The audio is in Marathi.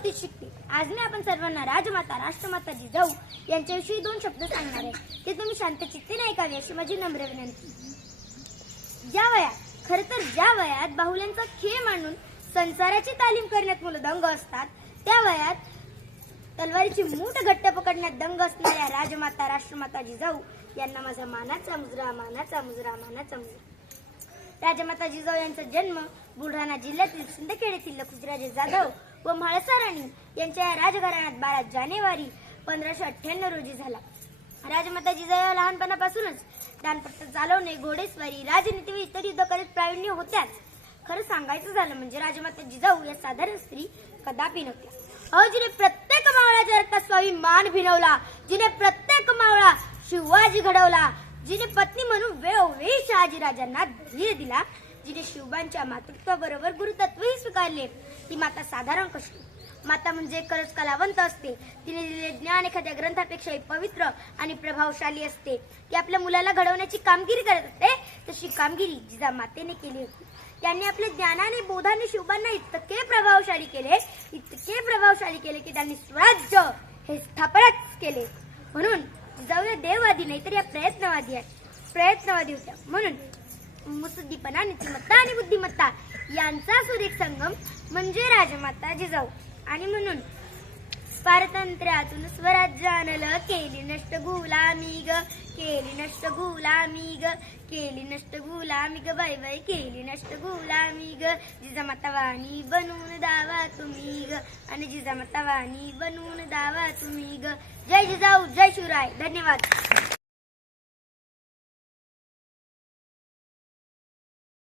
बाबतीत शिकते. आज मी आपण सर्वांना राजमाता राष्ट्रमाता जिजाऊ यांच्याविषयी 2 शब्द सांगणार आहे. ते तुम्ही शांतचित्तेने ऐकावे अशी माझी नम्र विनंती. ज्या वयात बाहुल्यांचा खेळ मांडून संसाराची तालीम करण्यात मुलं दंग असतात, त्या वयात तलवारीची मूठ घट्ट पकडण्यात दंग असणाऱ्या राजमाता राष्ट्रमाता जिजाऊ यांना माझा मानाचा मुजरा, मानाचा मुजरा, मानाचा मुजरा. राजमाता जिजाऊ यांचा जन्म बुलढाणा जिल्ह्यातील सिंदखेड येथील लखुजीराजे जाधव व म्हाळसा राणी यांच्या राजघराण्यात 12 जानेवारी 1598 रोजी झाला. राजमाता जिजाऊ लहानपणापासूनच दानपट्टा चालवणे, घोडेस्वारी, राजनीती व इतर युद्ध करीत प्रावीण्य होत्याच. खरं सांगायचं झालं म्हणजे राजमाता जिजाऊ या साधारण स्त्री कदापि नव्हत्या. जिने प्रत्येक मावळ्याच्या रक्तात स्वाभिमान भिनवला, जिने प्रत्येक मावळा शिवाजी घडवला, जिने पत्नी म्हणून वेळोवेळी शहाजीराजांना धीर दिला, जिने शिवबांच्या मातृत्वाबरोबर गुरुतत्वही स्वीकारले, ती माता साधारण कशी? माता म्हणजे खरंच कलावंत असते. तिने दिलेले ज्ञान एखाद्या ग्रंथापेक्षाही पवित्र आणि प्रभावशाली असते. ती आपल्या मुलाला घडवण्याची कामगिरी करत असते. तशी कामगिरी जिजा मातेने केली होती. त्यांनी आपल्या ज्ञानाने बोधाने शिवबांना इतके प्रभावशाली केले की त्यांनी स्वराज्य हे स्थापनाच केले. म्हणून जिजाऊ या देववादी नाही तर या प्रयत्नवादी होत्या. म्हणून मुत्सद्दीपणा, नीतिमत्ता आणि बुद्धिमत्ता यांचा सुरेख संगम म्हणजे राजमाता जिजाऊ. आणि म्हणून स्वातंत्र्यातून स्वराज्य आणलं, केली नष्ट गुलामी ग, केली नष्ट गुलामी ग, केली नष्ट गुलामी ग, बाई बाई केली नष्ट गुलामी ग. जिजामाता वाणी बनवून दावा तुम्ही ग, आणि जिजामाता वाणी बनवून दावा तुम्ही ग. जय जिजाऊ, जय शिवराय. धन्यवाद.